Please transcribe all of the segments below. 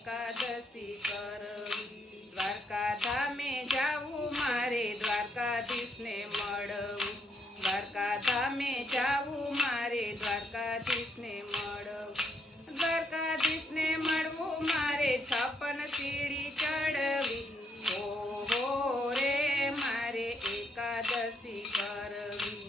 એકાદશી કરવી દ્વારકા ધામે જાવું મારે દ્વારકાધીશને મળવું દ્વારકા ધામે જાવું મારે દ્વારકાધીશને મળવું દ્વારકાધીશને મળવું મારે 56 સીડી ચડવી ઓહો રે મારે એકાદશી કરવી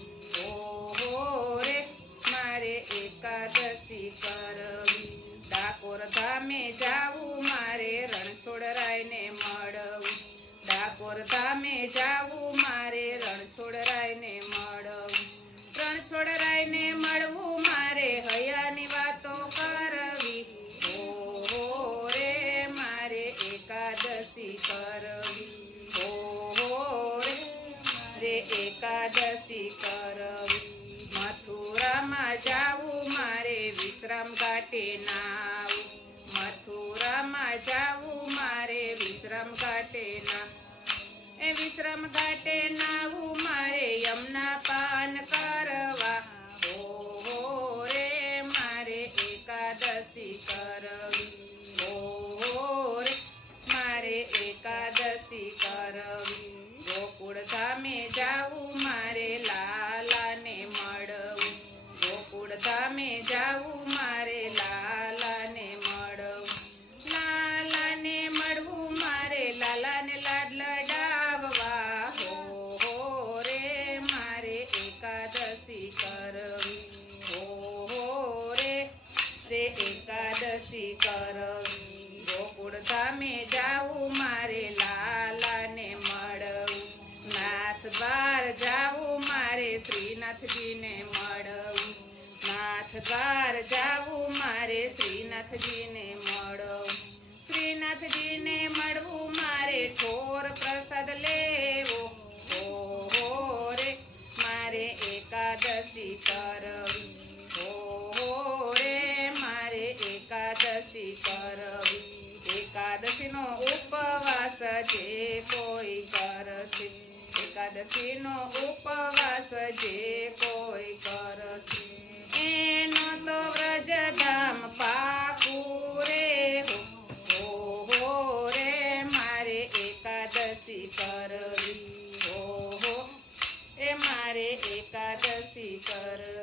ઓહો રે મારે એકાદશી કરવી ડાકોર ધામે જાવું મારે રણછોડરાયને મળવું ડાકોર ધામે જાવું મારે રણછોડરાયને મળવું રણછોડરાયને મળવું મારે હૈયાની વાતો કરવી ઓહો રે મારે એકાદશી કરવી ઓહો રે મારે એકાદશી કરવી મથુરામાં જાવું મારે વિશ્રામ ઘાટે નાવું મથુરામાં જાવું મારે વિશ્રામ ઘાટે ના વિશ્રામ ઘાટે નાવું મારે યમુના પાન કરવા ઓહો રે મારે એકાદશી કરવી ઓહો રે મારે એકાદશી કરવી ગોકુળ ધામે જાવું મારે લાલાને મળવું ગોકુળ ધામે જાવું મારે લાલાને મળવું લાલાને મળવું મારે લાલાને લાડ લડાવવા ઓહો રે મારે એકાદશી કરવી ઓહો રે એકાદશી કરવી ગોકુળ ધામે જાવું મારે લાલાને મળવું નાથ દ્વાર જાવું મારે શ્રીનાથજીને મળવું નાથ દ્વાર જાવું મારે શ્રીનાથજીને મળવું શ્રીનાથજીને મળવું મારે ઠોર પ્રસાદ લેવો ઓહો રે મારે એકાદશી કરવી ઓહો રે મારે એકાદશી કરવી એકાદશીનો ઉપવાસ જે કોઈ કરશે એકાદશીનો ઉપવાસ જે કોઈ કરશે એનો તો વ્રજધામ પાકું રે ઓહો રે મારે એકાદશી કરવી ઓહો એ મારે એકાદશી કરવી